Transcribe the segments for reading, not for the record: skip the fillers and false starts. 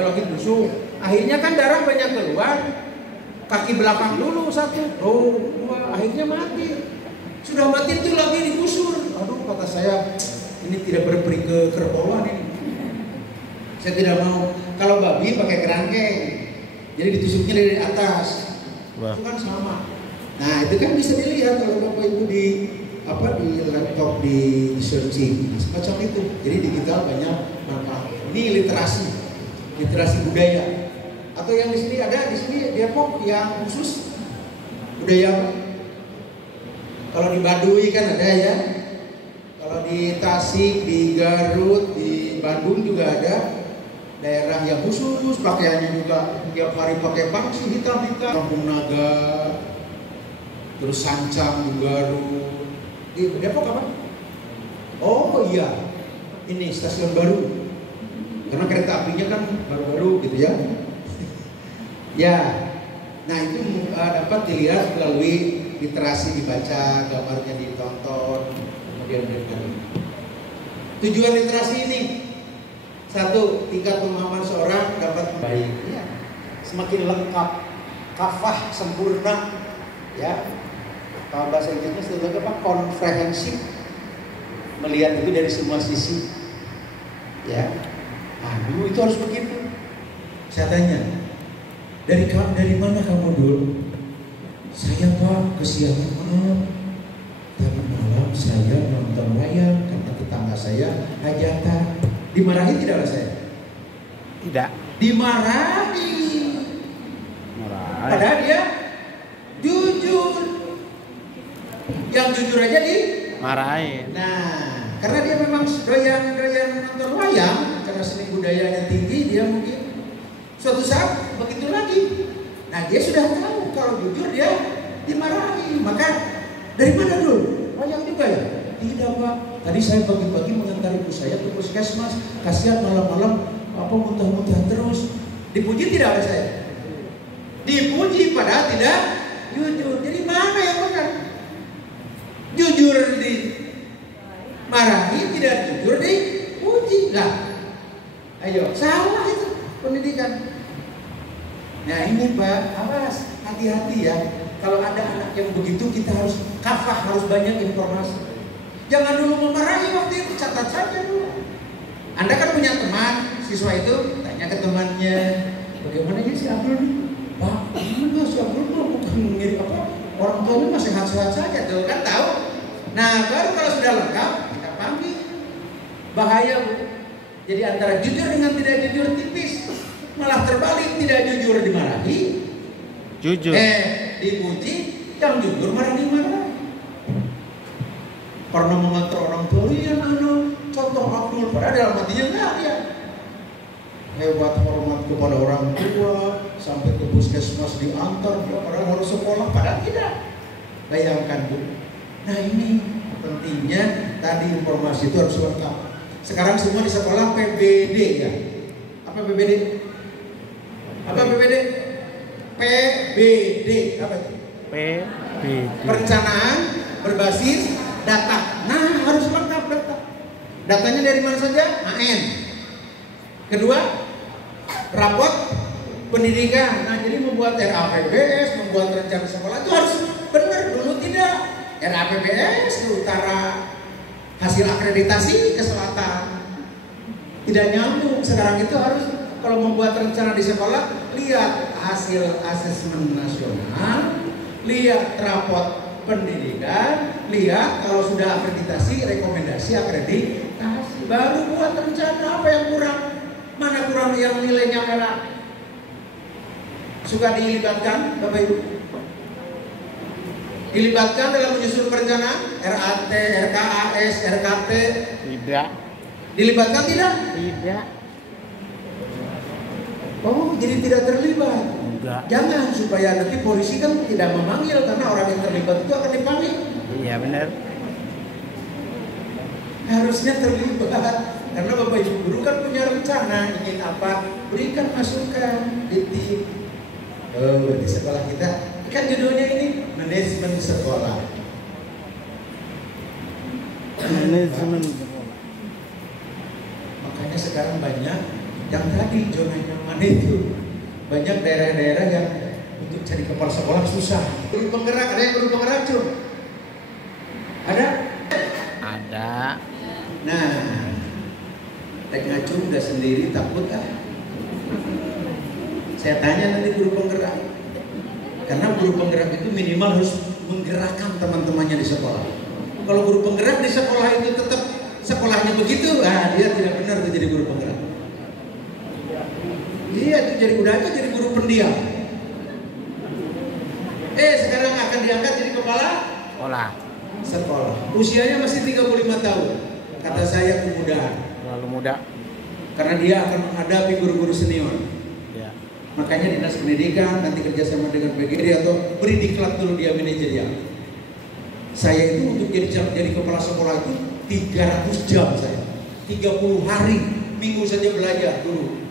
ngelokin busuk. Akhirnya kan darah banyak keluar, kaki belakang dulu satu, dua, akhirnya mati. Sudah mati itu lagi digusur. Aduh, kata saya, ini tidak berperi ke kerbauan ini. Saya tidak mau. Kalau babi pakai kerangkeng, jadi ditusuknya dari atas. Wah. Itu kan sama. Nah itu kan bisa dilihat kalau bapak ibu di laptop di searching, nah, semacam itu. Jadi digital banyak manfaat. Ini literasi budaya. Atau yang di sini ada di sini Depok yang khusus budaya apa? Kalau di Baduy kan ada ya. Kalau di Tasik, di Garut, di Bandung juga ada daerah yang khusus, pakaiannya juga tiap hari pakai pangsi hitam-hitam. Kampung Naga, terus Sancang di Garut. Di Depok apa? Oh iya, ini stasiun baru. Karena kereta apinya kan baru-baru gitu ya. Ya, nah itu dapat dilihat melalui literasi dibaca, gambarnya ditonton, kemudian berikan. Tujuan literasi ini, satu, tingkat pemahaman seorang dapat baik, ya, semakin lengkap, kafah sempurna, ya. Kalau bahasa Inggrisnya sebetulnya apa? Komprehensif, melihat itu dari semua sisi, ya. Nah, dulu itu harus begitu. Saya tanya, dari mana kamu dulu? Saya Pak kesiangan malam. Tadi malam saya nonton wayang karena tetangga saya hajatan. Dimarahi tidak oleh saya? Tidak. Dimarahi. Padahal dia jujur. Yang jujur aja marahin. Nah, karena dia memang doyan nonton wayang, karena seni budayanya tinggi, dia mungkin suatu saat begitu lagi. Nah, dia sudah tahu kalau jujur dia dimarahi. Maka dari mana dulu? Wayang juga ya? Tidak Pak. Tadi saya pagi-pagi mengantar ibu saya ke puskesmas. Kasihan malam-malam apa muntah-muntah terus. Dipuji tidak oleh saya? Dipuji padahal tidak jujur. Jadi mana yang benar? Jujur dimarahi, tidak jujur dipuji. Lah, ayo salah itu pendidikan. Nah ini Pak, awas, hati-hati ya. Kalau ada anak yang begitu kita harus kafah, harus banyak informasi. Jangan dulu memarahi waktu itu, catat saja dulu. Anda kan punya teman, siswa itu tanya ke temannya, bagaimana ya si Abdul nih? Pak, gimana si Abdul bukan mirip apa? Orang tuanya masih sehat-sehat saja tuh, kan tahu? Nah baru kalau sudah lengkap, kita panggil. Bahaya Bu. Jadi antara jujur dengan tidak jujur tipis. Malah terbalik, tidak jujur dimarahi, Jujur. Dipuji, yang jujur malah dimarahi. Karena mengatur orang tua, iya contoh Abdul, padahal dalam hatinya enggak ya. Hebat hormat kepada orang tua, sampai ke puskesmas diantar, orang harus sekolah, padahal tidak. Bayangkan Bu. Nah ini pentingnya tadi informasi itu harus lengkap. Sekarang semua di sekolah PBD ya. Apa PBD? Apa PBD? PBD apa itu? PBD. Perencanaan berbasis data. Nah harus lengkap data. Datanya dari mana saja? AN. Kedua, rapot pendidikan. Nah jadi membuat RAPBS, membuat rencana sekolah itu harus benar. Dulu tidak. RAPBS ke utara, hasil akreditasi ke selatan. Tidak nyambung. Sekarang itu harus kalau membuat rencana di sekolah, lihat hasil asesmen nasional, lihat rapot pendidikan, lihat kalau sudah akreditasi, rekomendasi akreditasi, baru buat rencana. Apa yang kurang? Mana kurang yang nilainya merah? Suka dilibatkan Bapak Ibu? Dilibatkan dalam menyusun perencanaan RAT, RKAS, RKT? Tidak. Dilibatkan tidak? Tidak. Oh, jadi tidak terlibat. Enggak. Jangan, supaya nanti polisi kan tidak memanggil karena orang yang terlibat itu akan dipanggil. Iya benar. Harusnya terlibat karena Bapak Ibu guru kan punya rencana ingin apa, berikan masukan di tim. Berarti sekolah kita kan judulnya ini manajemen sekolah. Manajemen. Makanya sekarang banyak Yang tadi zona nyaman itu banyak daerah-daerah yang untuk cari kepala sekolah susah. Guru penggerak, ada yang guru penggerak cuy? Ada? Ada. Nah, Tek Ngacu udah sendiri takut ah. Saya tanya nanti guru penggerak. Karena guru penggerak itu minimal harus menggerakkan teman-temannya di sekolah. Kalau guru penggerak di sekolah itu tetap sekolahnya begitu, dia tidak benar tuh jadi guru penggerak. Dia tuh udah aja jadi guru pendiam. Sekarang akan diangkat jadi kepala sekolah. Usianya masih 35 tahun. Kata saya kemudahan. Terlalu muda. Karena dia akan menghadapi guru-guru senior. Ya. Makanya dinas pendidikan nanti kerjasama dengan PGRI atau beri diklat dulu dia manajerial. Saya itu untuk jadi kepala sekolah itu 300 jam saya. 30 hari minggu saja belajar dulu.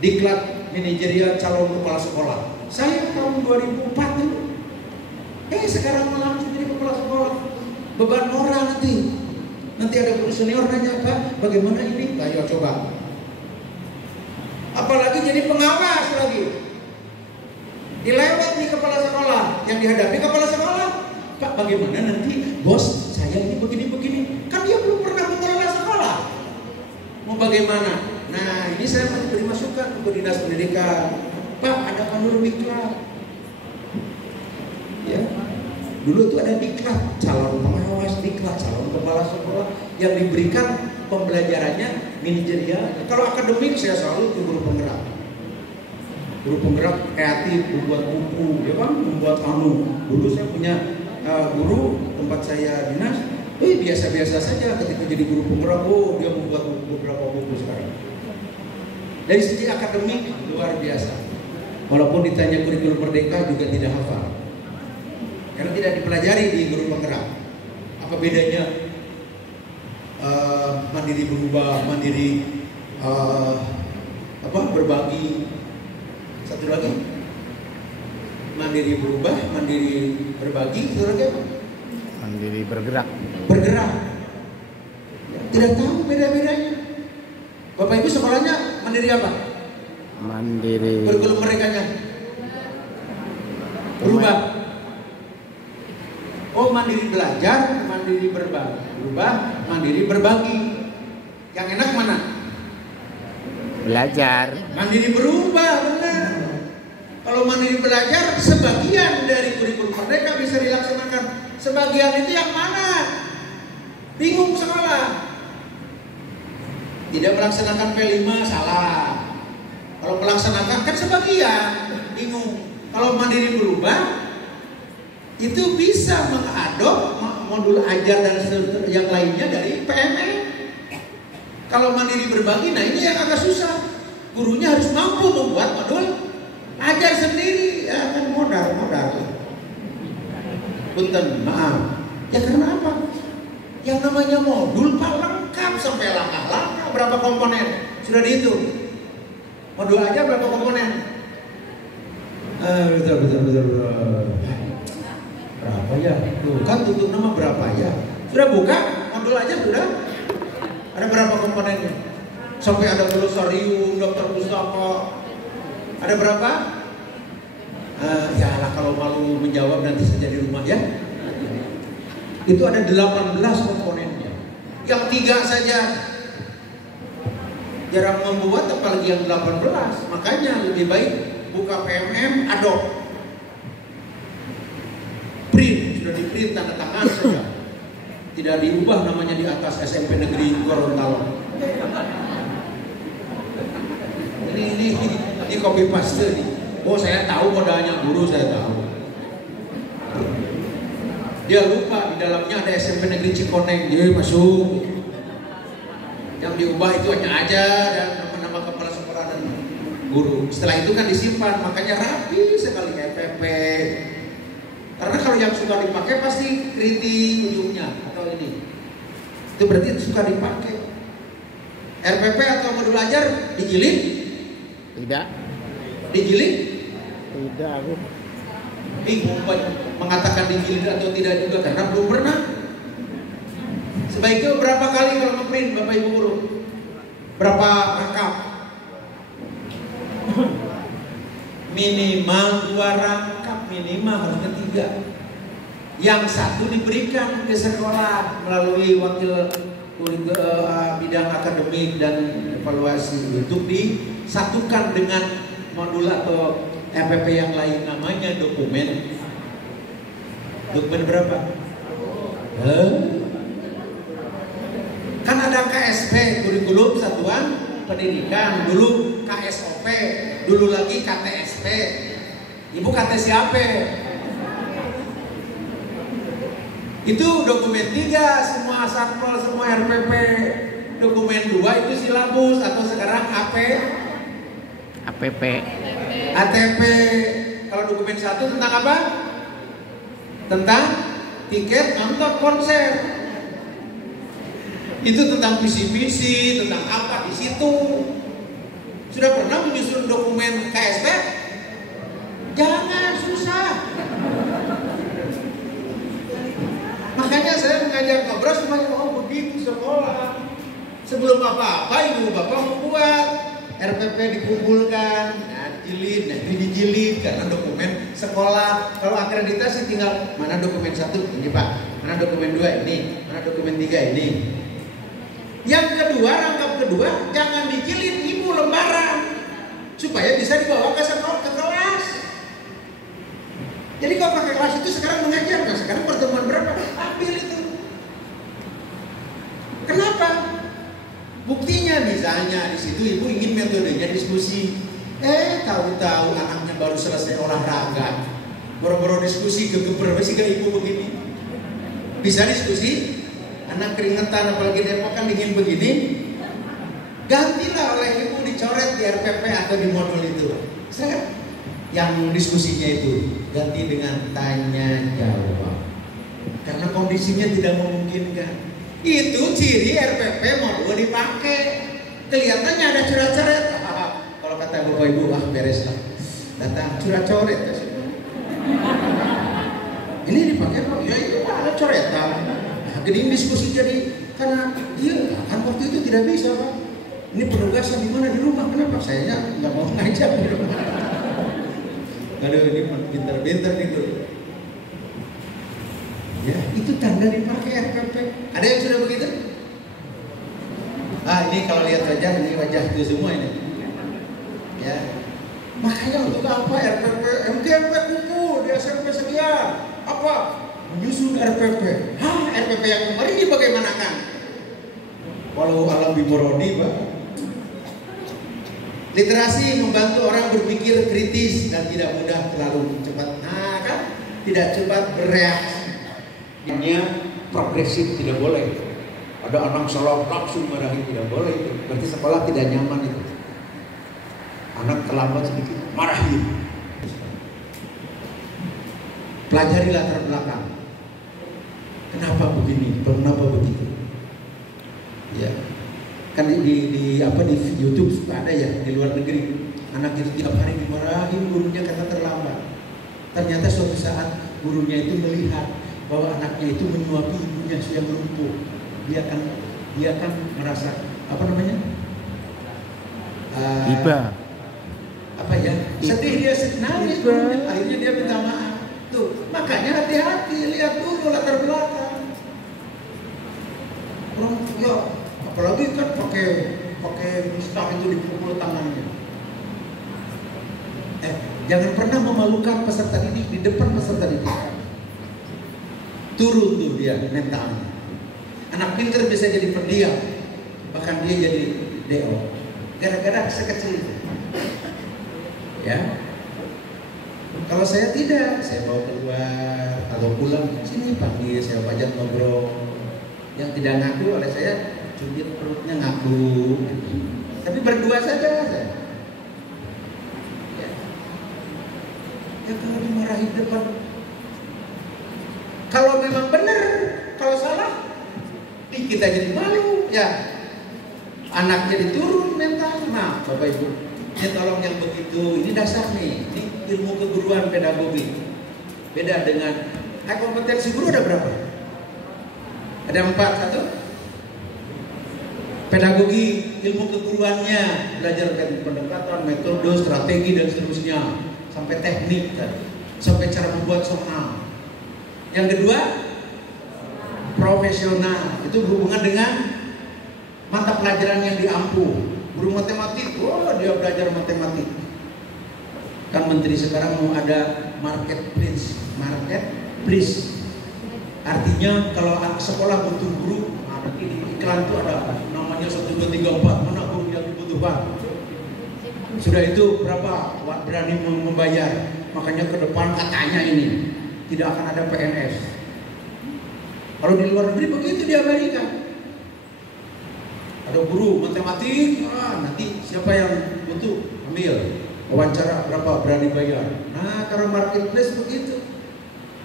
Diklat manajerial calon kepala sekolah. Saya tahun 2004 itu. Sekarang malah jadi kepala sekolah. Beban moral nanti. Nanti ada guru senior nanya, Pak, bagaimana ini? Ayo coba. Apalagi jadi pengawas lagi. Dilewat nih kepala sekolah. Yang dihadapi kepala sekolah. Pak, bagaimana nanti bos saya ini begini-begini? Kan dia belum pernah mengelola sekolah. Mau bagaimana? Nah, ini saya mau beri masukan ke dinas pendidikan. Pak, ada pandur diklat. Ya. Dulu tuh ada diklat, calon pengawas, diklat, calon kepala sekolah yang diberikan pembelajarannya manajerial. Kalau akademik saya selalu itu guru penggerak. Guru penggerak kreatif, membuat buku, ya kan, membuat Dulu saya punya guru tempat saya dinas, biasa-biasa saja ketika jadi guru penggerak, dia membuat beberapa buku sekarang. Dari segi akademik luar biasa. Walaupun ditanya kurikulum merdeka juga tidak hafal. Karena tidak dipelajari di guru penggerak. Apa bedanya mandiri berubah, mandiri berbagi. Satu lagi, mandiri berubah, mandiri berbagi. Satu lagi apa? Mandiri bergerak. Bergerak. Tidak tahu beda-bedanya. Bapak Ibu sekolahnya mandiri apa? Mandiri. Kurikulum merekanya berubah. Mandiri belajar, mandiri berubah, mandiri berbagi. Yang enak mana? Belajar. Mandiri berubah, benar. Kalau mandiri belajar, sebagian dari kurikulum merdeka bisa dilaksanakan. Sebagian itu yang mana? Bingung sekolah. Tidak melaksanakan P5 salah. Kalau melaksanakan kan sebagian, bingung. Kalau mandiri berubah, itu bisa mengadop modul ajar dan yang lainnya dari PMM. Kalau mandiri berbagi, nah ini yang agak susah. Gurunya harus mampu membuat modul ajar sendiri. Ya kan modal. Punten, maaf. Ya karena apa? Yang namanya modul Pak lengkap sampai langkah-langkah. Berapa komponen? Sudah dihitung. Modul ajar berapa komponen? Betul. Berapa ya? Tuh kan tutup nama berapa ya? Sudah buka modul aja sudah. Ada berapa komponennya? Sampai ada glosarium, daftar pustaka. Ada berapa? Ya lah kalau malu menjawab nanti saja di rumah ya. Itu ada 18 komponennya. Yang 3 saja jarang membuat, apalagi yang 18. Makanya lebih baik buka PMM, adopt. Print, sudah di print tanda tangan saja. Tidak diubah namanya di atas SMP Negeri Gorontalo. Ini copy paste nih. Saya tahu modalnya guru, saya tahu. Dia lupa di dalamnya ada SMP Negeri Cikoneng, dia masuk. Yang diubah itu hanya aja dan nama-nama kepala sekolah dan guru. Setelah itu kan disimpan, makanya rapi sekali RPP. Karena kalau yang suka dipakai pasti kritik ujungnya atau ini. Itu berarti suka dipakai. RPP atau modul belajar dijilid? Tidak. Dijilid? Tidak, aku. Bingung mengatakan dijilid atau tidak juga karena belum pernah. Sebaiknya berapa kali kalau ngeprint Bapak Ibu guru? Berapa rangkap? Minimal 2 rangkap, minimal harusnya 3. Yang satu diberikan ke sekolah melalui wakil bidang akademik dan evaluasi untuk disatukan dengan modul atau RPP yang lain, namanya dokumen berapa? Kan ada KSP, kurikulum satuan pendidikan, dulu KSOP, dulu lagi KTSP. Ibu KT siapa? Itu dokumen 3, semua satpol, semua RPP. Dokumen 2 itu silabus atau sekarang APP. ATP. Kalau dokumen 1 tentang apa? Tentang tiket nonton konser. Itu tentang visi-visi, tentang apa di situ. Sudah pernah menyusun dokumen KSP? Jangan, susah. Makanya saya mengajak ngobrol semuanya, oh begitu sekolah. Sebelum apa-apa ibu bapak membuat RPP dikumpulkan, jilid, itu dijilid karena dokumen sekolah. Kalau akreditasi tinggal mana dokumen 1 ini Pak, mana dokumen 2 ini, mana dokumen 3 ini. Yang kedua, rangkap kedua, jangan dijilid ibu lembaran supaya bisa dibawa ke sekolah, ke kelas. Jadi kalau pakai kelas itu sekarang mengajar, nah sekarang pertemuan berapa? Ambil itu. Kenapa? Buktinya misalnya di situ ibu ingin metodenya diskusi. Tahu-tahu anaknya baru selesai olahraga, boro-boro diskusi kegeber sih ke ibu begini. Bisa diskusi? Anak keringetan apalagi Depok kan dingin begini. Gantilah oleh ibu dicoret di RPP atau di modul itu. Saya yang diskusinya itu ganti dengan tanya jawab karena kondisinya tidak memungkinkan. Itu ciri RPP modul dipakai. Kelihatannya ada coret-coret. Kalau kata bapak ibu, beres lah. Datang coret-coret. Ini dipakai kok? Ya itu ada coretan. Gini diskusi jadi karena kan waktu itu tidak bisa Pak. Ini penugasan di mana di rumah? Kenapa? Saya nggak mau ngajak di rumah. Aduh ini pintar-pintar gitu. Ya itu tanda dipakai RPP. Ada yang sudah begitu? Ini kalau lihat wajah, ini wajah itu semua ini. Ya. Makanya untuk apa RPP? MTMP kumpul di SMP sekian. Apa? Menyusun RPP. RPP yang kemarin ini bagaimanakan? Walau alam bimoroni Pak. Literasi membantu orang berpikir kritis dan tidak mudah terlalu cepat. Kan? Tidak cepat bereaksi. Ini progresif tidak boleh. Ada anak salah langsung marahin, tidak boleh itu. Berarti sekolah tidak nyaman itu. Anak terlambat sedikit marahin. Pelajari latar belakang. Kenapa begini? Kenapa begitu? Ya. Kan di YouTube suka ada ya di luar negeri, anak itu tiap hari dimarahin gurunya karena terlambat. Ternyata suatu saat gurunya itu melihat bahwa anaknya itu menyuapi ibunya yang lumpuh. Dia kan merasa apa namanya? Iba. Apa ya? Sedih, dia nangis gurunya. Akhirnya dia minta maaf. Tuh, makanya hati-hati, lihat dulu latar belakang. Orang ya apalagi kan pakai mustah itu dipukul tangannya. Jangan pernah memalukan peserta didik di depan peserta didik. Turun tuh dia mentalnya. Anak pintar bisa jadi pendiam, bahkan dia jadi DO gara-gara sekecil itu. Ya. Kalau saya tidak, saya bawa keluar atau pulang sini panggil, saya ajak ngobrol. Yang tidak ngaku oleh saya cubit perutnya ngaku, tapi berdua saja saya. Ya kalau dimarahin depan, kalau memang benar, kalau salah, kita jadi malu ya. Anaknya diturun mental, nah Bapak Ibu, ya tolong yang begitu, ini dasar nih, ini ilmu keguruan pedagogi. Beda dengan kompetensi guru ada berapa? Ada 4, 1 Pedagogi, ilmu keguruannya, belajar pendekatan, metode, strategi dan seterusnya, sampai teknik, sampai cara membuat soal. Yang kedua, profesional, itu berhubungan dengan mata pelajaran yang diampu. Guru matematik, dia belajar matematik. Kan menteri sekarang mau ada marketplace. Artinya kalau sekolah butuh guru, nanti di iklan itu ada namanya 1, 2, 3, 4, mana guru yang dibutuhkan. Sudah itu berapa berani membayar. Makanya ke depan katanya ini tidak akan ada PNS. Kalau di luar negeri begitu, di Amerika ada guru matematik, nanti siapa yang butuh ambil, wawancara berapa berani bayar. Nah, karena marketplace begitu.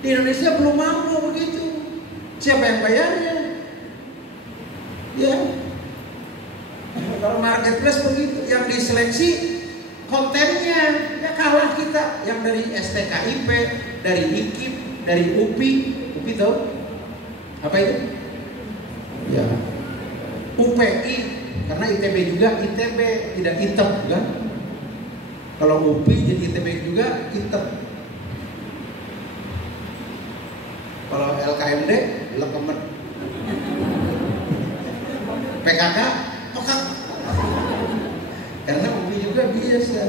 Di Indonesia belum mampu begitu. Siapa yang bayarnya? Ya. Kalau marketplace begitu, yang diseleksi kontennya, ya kalah kita. Yang dari STKIP, dari IKIP, dari UPI tahu? Apa itu? Ya. UPI, karena ITB juga, ITB tidak ITEB kan? Kalau UPI jadi ITB juga ITEB. Kalau LKMD, lekemet. PKK, kokak. Karena UPI juga biasa.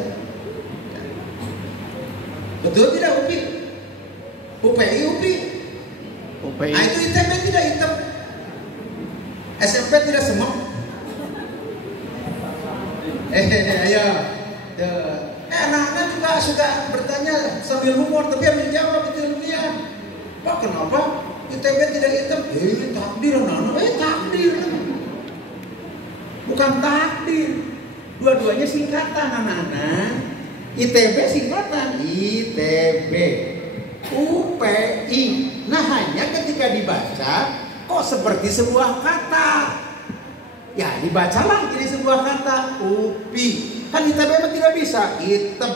Betul tidak UPI? UPI. Nah, itu ITB tidak ITEB. SMP tidak semok. Ayo. Anak-anak juga suka bertanya sambil humor, tapi yang menjawab itu ilmiah. Pak, kenapa ITB tidak ITEB? Takdir anak-anak. Takdir. Bukan takdir. Dua-duanya singkatan anak-anak. ITB singkatan ITB. UPI. Nah, hanya ketika dibaca kok seperti sebuah kata. Ya, dibacalah jadi sebuah kata UPI. Kan ITB tidak bisa ITEB.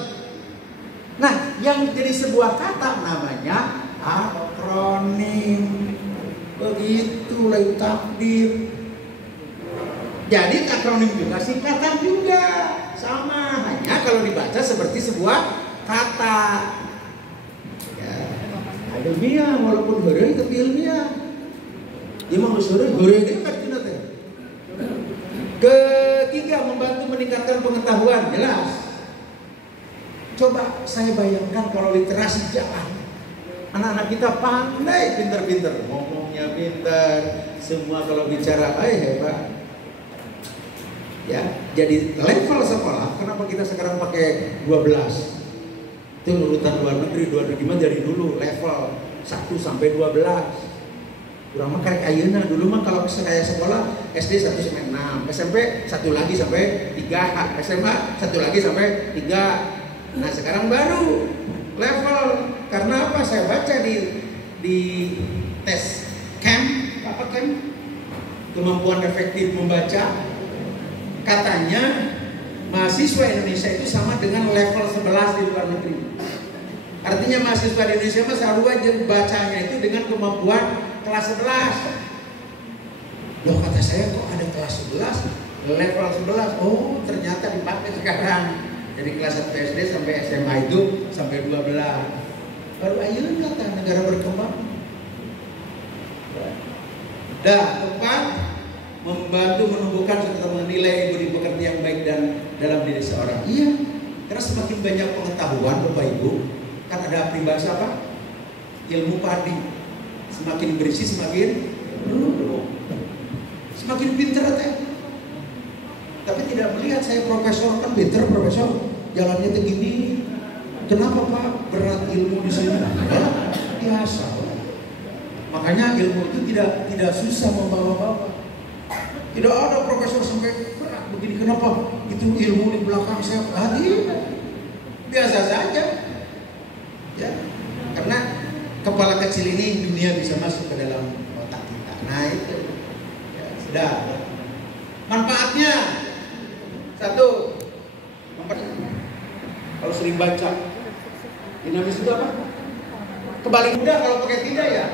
Nah, yang jadi sebuah kata namanya akronim. Begitulah itu takdir. Jadi akronim juga singkatan juga. Sama, hanya kalau dibaca seperti sebuah kata. Ya, ilmiah walaupun hore tapi ilmiah. Dia mau hore dia kan tidak. Ketiga, membantu meningkatkan pengetahuan, jelas. Coba saya bayangkan kalau literasi jalan. Anak-anak kita pandai, pintar-pintar, ngomongnya pintar, semua kalau bicara hebat. Ya, jadi level sekolah. Kenapa kita sekarang pakai 12? Itu urutan luar negeri gimana dari dulu level 1 sampai 12. Kurang mah karek ayeuna dulu mah kalau saya sekolah SD 1 sampai 6, SMP 1 lagi sampai 3, SMA 1 lagi sampai 3. Nah, sekarang baru level. Karena apa? Saya baca di tes camp, kemampuan efektif membaca, katanya mahasiswa Indonesia itu sama dengan level 11 di luar negeri. Artinya mahasiswa di Indonesia mah selalu aja bacanya itu dengan kemampuan kelas 11. Loh, kata saya kok ada kelas 11, level 11. Oh, ternyata dipakai sekarang. Jadi kelas 1 SD sampai SMA itu sampai 12. Baru ayeuna kata negara berkembang. Keempat, membantu menumbuhkan serta menilai budi pekerti yang baik dan dalam diri seorang. Iya, karena semakin banyak pengetahuan Bapak Ibu, kan ada peribahasa apa? Ilmu padi. Semakin berisi semakin pintar teh. Tapi tidak melihat saya profesor, kan pintar profesor, jalannya tuh gini. Kenapa Pak berat ilmu di sini? Biasa. Makanya ilmu itu tidak susah membawa-bawa. Tidak ada profesor sampai berat begini. Kenapa? Itu ilmu di belakang saya. Biasa saja. Ya, karena kepala kecil ini dunia bisa masuk ke dalam otak kita. Nah itu ya, sudah. Manfaatnya 1, kalau sering baca, dinamis itu apa? Kebalik mudah kalau pakai tidak ya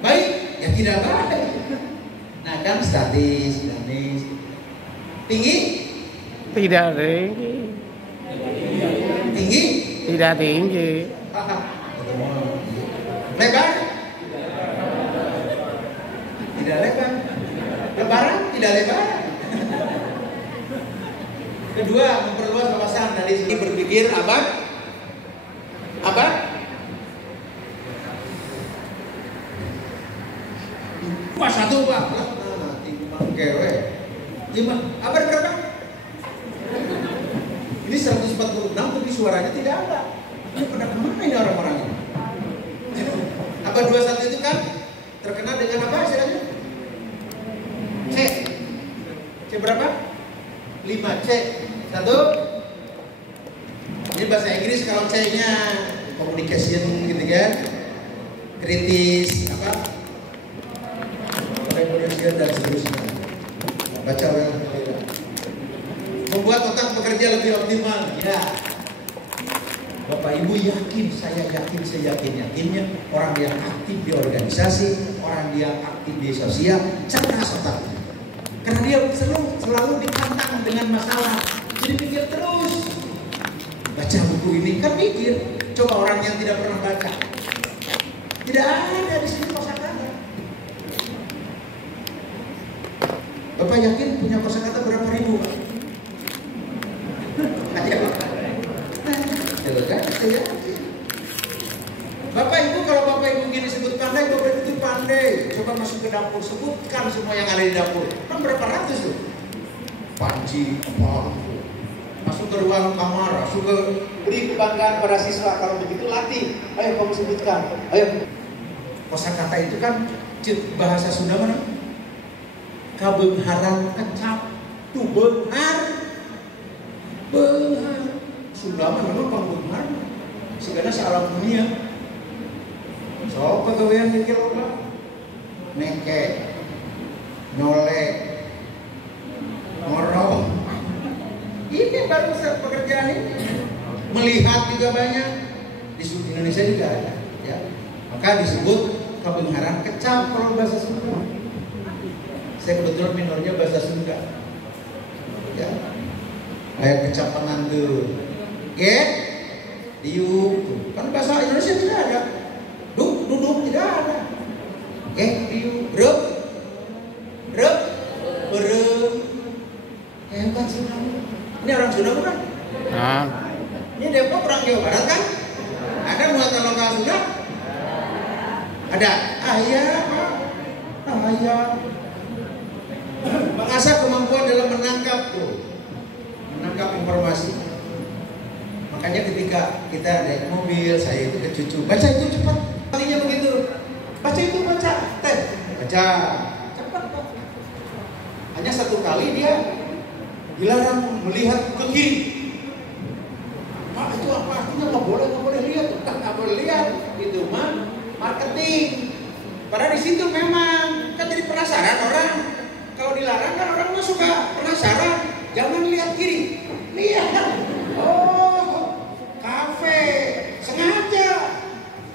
baik, ya tidak baik. Nah kan statis, dinamis. Tinggi? Tidak tinggi. Tinggi? Tidak tinggi. Lebar? Tidak lebar. Lebaran? Tidak lebar. Kedua, memperluas wawasan. Dari sini berpikir abad. Wah, satu Pak. Nah, timbang kewe. Abad berapa? Ini 146 tapi suaranya tidak ada. Ini pada kemana ini orang-orangnya? Abad 21 itu kan terkenal dengan apa istilahnya? C. C berapa? 5 C. 1. Ini bahasa Inggris kalau C-nya communication gitu kan. Kritis apa? Revolution dan seterusnya. Baca orang berbeda. Membuat otak bekerja lebih optimal. Ya. Bapak Ibu yakin, saya yakin seyakin-yakinnya orang yang aktif di organisasi, orang yang aktif di sosial, cerdas otaknya. Karena dia selalu ditantang dengan masalah. Jadi pikir terus. Baca buku ini kan pikir. Coba orang yang tidak pernah baca. Tidak ada di sini kosakata. Bapak yakin punya kosakata berapa ribu, Pak? Ayo, Pak. Bapak Ibu, kalau Bapak Ibu gini sebut pandai, Bapak Ibu itu pandai. Coba masuk ke dapur, sebutkan semua yang ada di dapur. Kan berapa ratus tuh? Panci, apa? Masuk ke ruang kamar, masuk ke beri kebanggaan pada siswa. Kalau begitu latih. Ayo kamu sebutkan. Ayo. Kosakata itu kan bahasa Sunda mana? Kabengharan kecap, tuh benghar. Sunda mah memang pangbenghar. Segala sealam dunia. So, pegawaian mikir apa? Neke, nyolek, ngorok. Ini baru pekerjaan ini. Melihat juga banyak. Di Indonesia juga ada. Ya. Maka disebut kabengharan kecap kalau bahasa Sunda. Saya kebetulan minornya bahasa Sunda. Ya. Kayak kecapangan tuh. Diuk. Kan bahasa Indonesia tidak ada. Duduk tidak ada. Diuk. Rep. Hebat Sunda. Ini orang Sunda bukan? Ini Depok orang Jawa Barat kan? Ada muatan lokal Sunda? Ada. Iya Pak. Iya. Mengasah kemampuan dalam menangkap informasi. Makanya ketika kita naik mobil, saya itu ke cucu, baca itu cepat. Kalinya begitu. Baca itu baca. Baca. Cepat Pak. Hanya satu kali dia dilarang melihat ke kiri. Pak itu apa artinya? Nggak boleh lihat. Nggak boleh lihat. Itu mah marketing. Padahal di situ memang kan jadi penasaran orang. Kalau dilarang kan orang mah suka penasaran. Jangan lihat kiri. Lihat. Oh, kafe. Sengaja.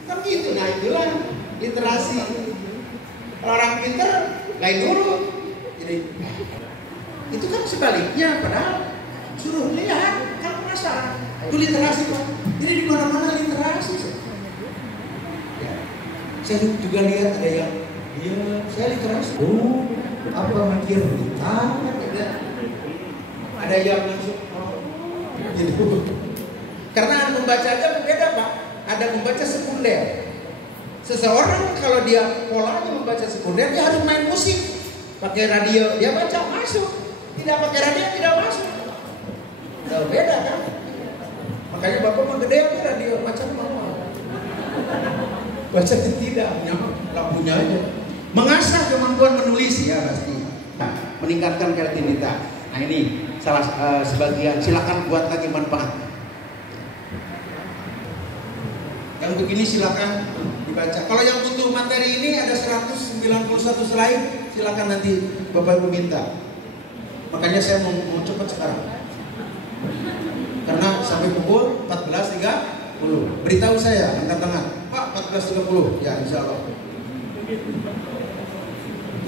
Kan gitu. Nah itulah literasi. Kalau orang pintar lain dulu. Jadi itu kan sebaliknya, padahal suruh lihat kan penasaran. Itu literasi Pak. Jadi di mana-mana literasi. Ya. Saya juga lihat ada yang saya literasi. Oh, apa mikir utang ada. Ada yang langsung gitu. Karena membaca aja berbeda Pak. Ada membaca sekunder. Seseorang kalau dia polanya membaca sekunder, dia harus main musik. Pakai radio, dia baca masuk. Tidak pakai radio, tidak masuk. Udah beda kan? Makanya Bapak mah gede apa radio, baca apa? Baca tidak, lampunya aja. Mengasah kemampuan menulis ya pasti. Nah, meningkatkan kreativitas. Nah ini salah sebagian. Silakan buat lagi manfaat. Yang begini silakan dibaca. Kalau yang butuh materi ini ada 191 slide, silakan nanti Bapak Ibu minta. Makanya saya mau cepat sekarang. Karena sampai pukul 14.30. Beritahu saya, angkat tangan. Pak, 14.30. Ya, insya Allah.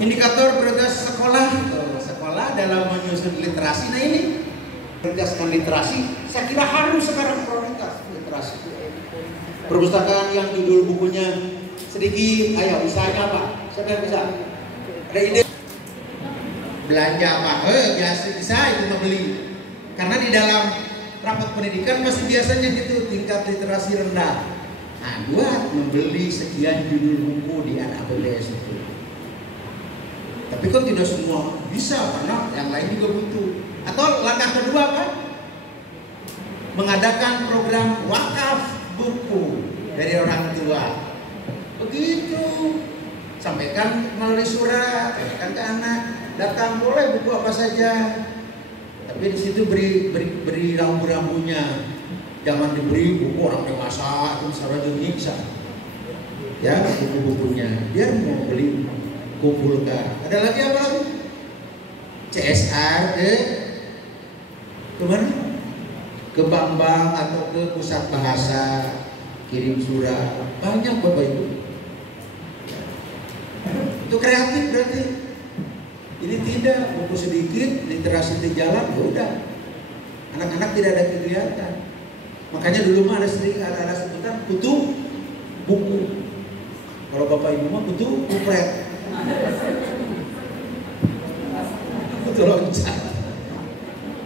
Indikator prioritas sekolah. sekolah dalam menyusun literasi. Nah ini prioritaskan literasi, saya kira harus sekarang prioritas literasi. Perpustakaan yang judul bukunya sedikit, ayo usahanya apa? Siapa yang bisa? Ada ide? Belanja apa? Biasa bisa itu membeli. Karena di dalam rapat pendidikan masih biasanya gitu tingkat literasi rendah. Nah, buat membeli sekian judul buku di APBS itu. Tapi kan tidak semua bisa karena yang lain juga butuh. Atau langkah kedua kan? Mengadakan program wakaf buku dari orang tua. Begitu. Sampaikan melalui surat, sampaikan ke anak, datang boleh buku apa saja. Tapi di situ beri rambu-rambunya. Jangan diberi buku orang dewasa, itu misalnya bisa. Ya, buku-bukunya. Biar mau beli kumpulkan. Ada lagi apa lagi? CSR ke mana? Ke bank-bank atau ke pusat bahasa, kirim surat. Banyak Bapak Ibu. Itu kreatif berarti. Ini tidak, buku sedikit, literasi di jalan, ya udah. Anak-anak tidak ada kegiatan. Makanya dulu mah ada sebutan butuh buku. Kalau Bapak Ibu mah butuh kupret. Butuh loncat.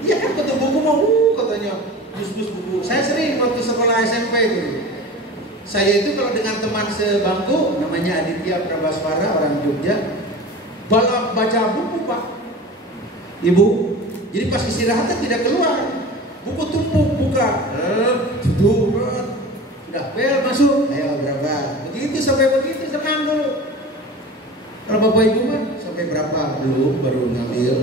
Iya kan butuh buku mah katanya bus-bus buku. Saya sering waktu sekolah SMP dulu. Saya itu kalau dengan teman sebangku namanya Aditya Prabaswara orang Jogja, balap baca buku Pak Ibu. Jadi pas istirahat tidak keluar, buku tumpuk buka, tutup, udah bel masuk, ayo berapa? Begitu sampai begitu senang dulu. Kalau Bapak Ibu mah sampai berapa belum baru ngambil.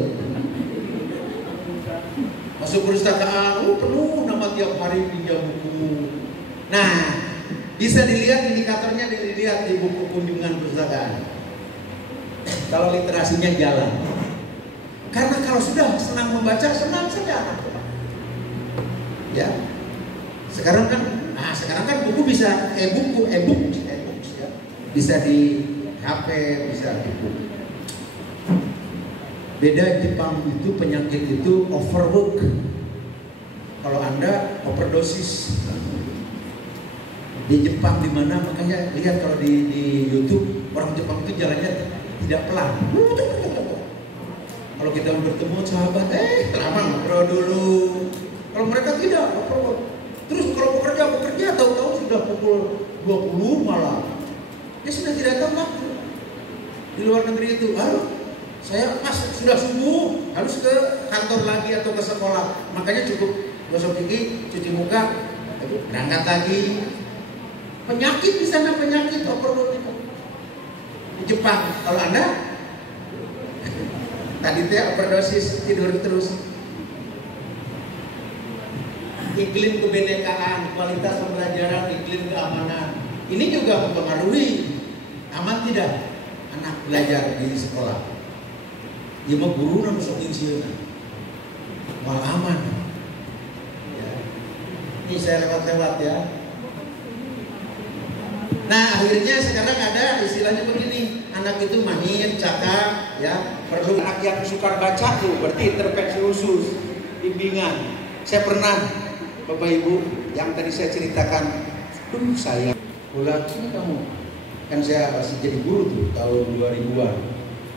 Masuk perpustakaan, penuh nama tiap hari pinjam buku. Nah, bisa dilihat indikatornya dilihat di buku kunjungan perpustakaan. Kalau literasinya jalan. Karena kalau sudah senang membaca, senang saja anak. Ya. Sekarang kan buku bisa e-books ya. Bisa di HP, bisa di buku. Beda Jepang itu penyakit itu overwork. Kalau Anda overdosis. Di Jepang di mana makanya lihat kalau di YouTube orang Jepang itu jalannya tidak pelan. Kalau kita bertemu sahabat, lama ngobrol dulu. Kalau mereka tidak, terus kalau bekerja tahu-tahu sudah pukul 20 malam. Dia sudah tidak tahu waktu. Di luar negeri itu, saya pas sudah subuh harus ke kantor lagi atau ke sekolah. Makanya cukup gosok gigi, cuci muka, berangkat lagi. Penyakit di sana penyakit overload itu. Di Jepang, kalau Anda tadi overdosis tidur terus. Iklim kebinekaan, kualitas pembelajaran, iklim keamanan. Ini juga mempengaruhi aman tidak anak belajar di sekolah. Dia mau guru dan masuk insinyur, mal aman. Ya. Ini saya lewat-lewat ya. Nah akhirnya sekarang ada istilahnya begini, anak itu mahir, cakap, ya perlu anak yang suka baca tuh, berarti intervensi khusus, bimbingan. Saya pernah, Bapak Ibu, yang tadi saya ceritakan, saya pulang sini kamu, kan saya masih jadi guru tuh tahun 2000-an.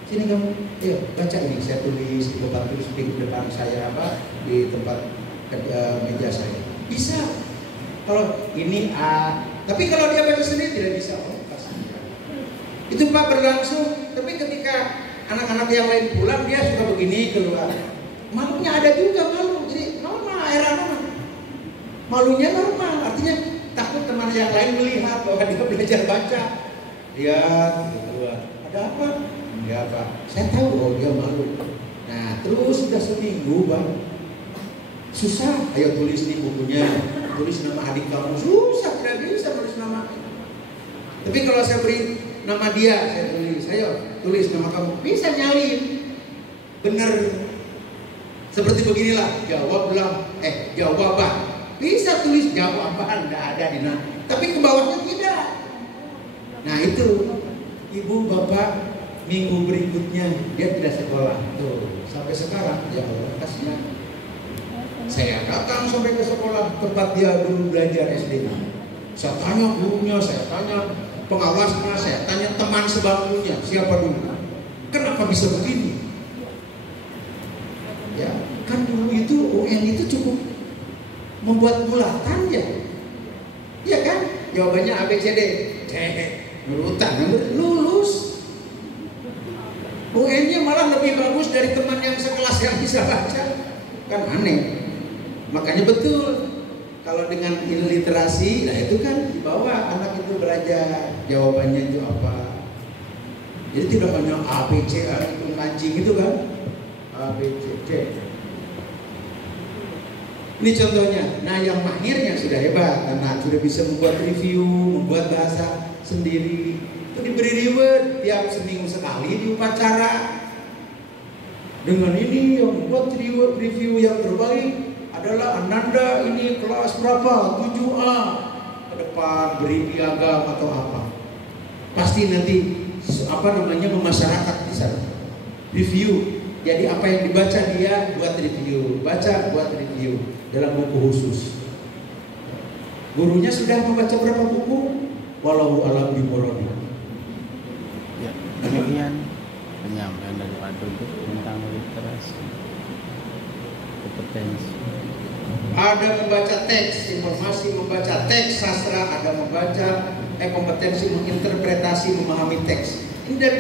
Sini kamu, ayo baca ini, saya tulis di tempat tulis di depan saya di tempat meja saya. Bisa. Kalau ini tapi kalau dia baca sendiri tidak bisa. Itu Pak berlangsung. Tapi ketika anak-anak yang lain pulang, dia suka begini keluar. Malunya ada juga malu. Jadi normal, era normal. Malunya normal. Artinya takut teman yang lain melihat bahwa dia belajar baca. Lihat keluar. Ada apa? Enggak Pak. Saya tahu dia malu. Nah terus sudah seminggu Bang. Susah. Ayo tulis nih bukunya. Tulis nama adik kamu, susah, tidak bisa tulis nama. Tapi kalau saya beri nama dia, saya tulis nama kamu, bisa nyalin. Bener. Seperti beginilah, jawaban. Bisa tulis jawaban, tidak ada di mana. Tapi ke bawahnya tidak. Nah itu, Ibu Bapak minggu berikutnya dia tidak sekolah. Tuh, sampai sekarang, ya Allah kasihan. Saya datang sampai ke sekolah tempat dia dulu belajar SD. Saya tanya gurunya, saya tanya pengawasnya, saya tanya teman sebangkunya, siapa dulu? Kenapa bisa begini? Ya, kan dulu itu UN itu cukup membuat bulatan ya. Iya kan? Jawabannya ABCD. Urutan lulus. UN-nya malah lebih bagus dari teman yang sekelas yang bisa baca. Kan aneh. Makanya betul kalau dengan literasi, nah itu kan dibawa anak itu belajar jawabannya itu apa. Jadi tidak hanya A, B, C, A itu kancing gitu kan. A, B, C, D. Ini contohnya. Nah yang mahir yang sudah hebat, karena sudah bisa membuat review, membuat bahasa sendiri. Itu diberi reward tiap seminggu sekali di upacara. Dengan ini yang membuat review yang terbaik adalah Ananda, ini kelas berapa? 7A. Ke depan beri piagam atau apa. Pasti nanti memasyarakat di sana. Review. Jadi apa yang dibaca dia buat review, baca buat review dalam buku khusus. Gurunya sudah membaca berapa buku? Wallahu a'lam bishawab. Ya, demikian penyampaian dari Pak Duduk tentang literasi kompetensi. Ada membaca teks informasi, membaca teks sastra, ada membaca kompetensi menginterpretasi, memahami teks. Ini dari